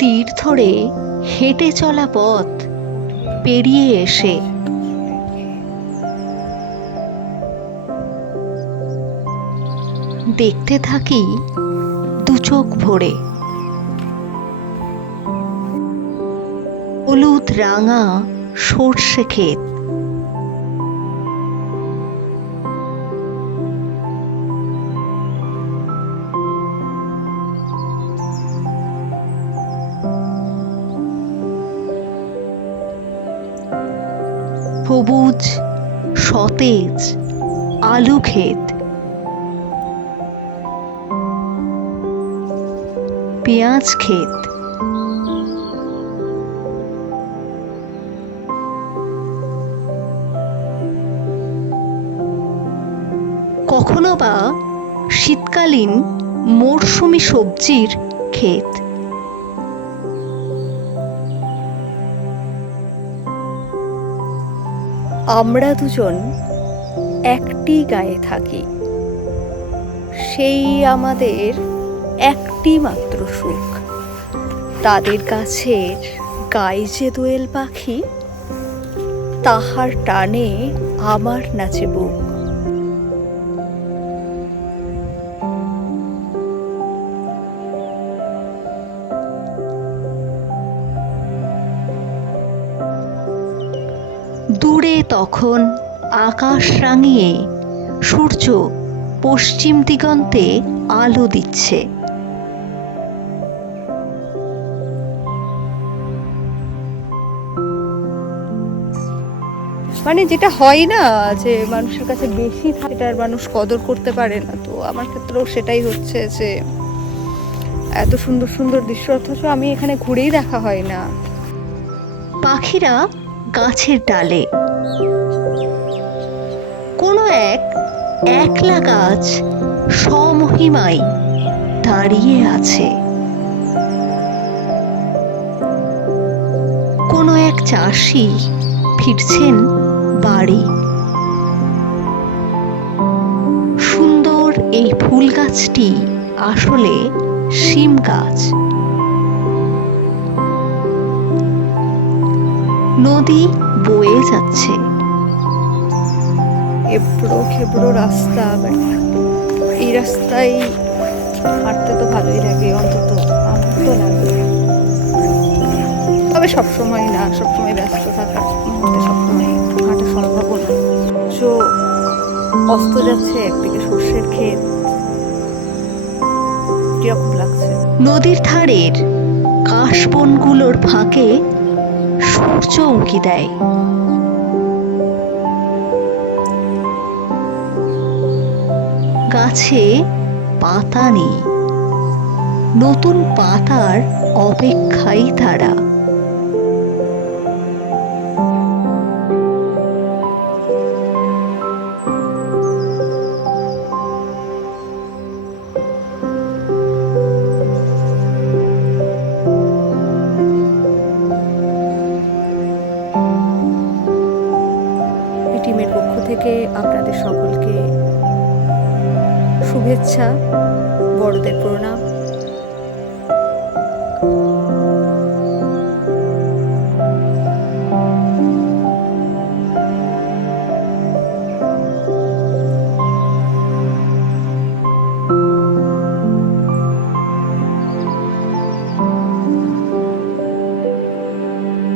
তীর ধরে হেঁটে চলা পথ পেরিয়ে এসে দেখতে থাকি দু চোখ ভরে হলুদ রাঙা সর্ষে ক্ষেত, সবুজ সতেজ আলু ক্ষেত, পেঁয়াজ ক্ষেত, কখনো বা শীতকালীন মরশুমি সবজির ক্ষেত। আমরা দুজন একটি গায়ে থাকি, সেই আমাদের একটি মাত্র সুখ। তাদের কাছের গায়ে যে দোয়েল পাখি, তাহার টানে আমার নাচে বুক। দূরে তখন আকাশ রাঙিয়ে সূর্য পশ্চিম দিগন্তে আলো দিচ্ছে। মানে যেটা হয় না যে মানুষের কাছে বেশি থাকে সেটার মানুষ কদর করতে পারে না, তো আমার ক্ষেত্রেও সেটাই হচ্ছে যে এত সুন্দর সুন্দর দৃশ্য অথচ আমি এখানে ঘুরেই দেখা হয় না। পাখিরা গাছের ডালে, কোনো এক একলা গাছ স্বমহিমায় দাঁড়িয়ে আছে। কোনো এক চাষি ফিরছেন বাড়ি। সুন্দর এই ফুল গাছটি আসলে শিম গাছ। নদী বয়ে যাচ্ছে, এবড়ো খেবড়ো রাস্তা, এই রাস্তায় হাঁটতে তো ভালোই লাগে, অন্তত আমার তো লাগে। তবে সবসময় না, সবসময় ব্যস্ত থাকার মুহূর্তে সবসময় হাঁটা সম্ভব না। তো অস্ত যাচ্ছে, একদিকে সর্ষের ক্ষেত, কিরকম লাগছে। নদীর ধারের কাশবনগুলোর ফাঁকে সূর্য উঁকি দেয়। গাছে পাতা নেই, নতুন পাতার অপেক্ষায় তারা। টিমের পক্ষ থেকে আপনাদের সকলকে শুভেচ্ছা, বড়দের প্রণাম।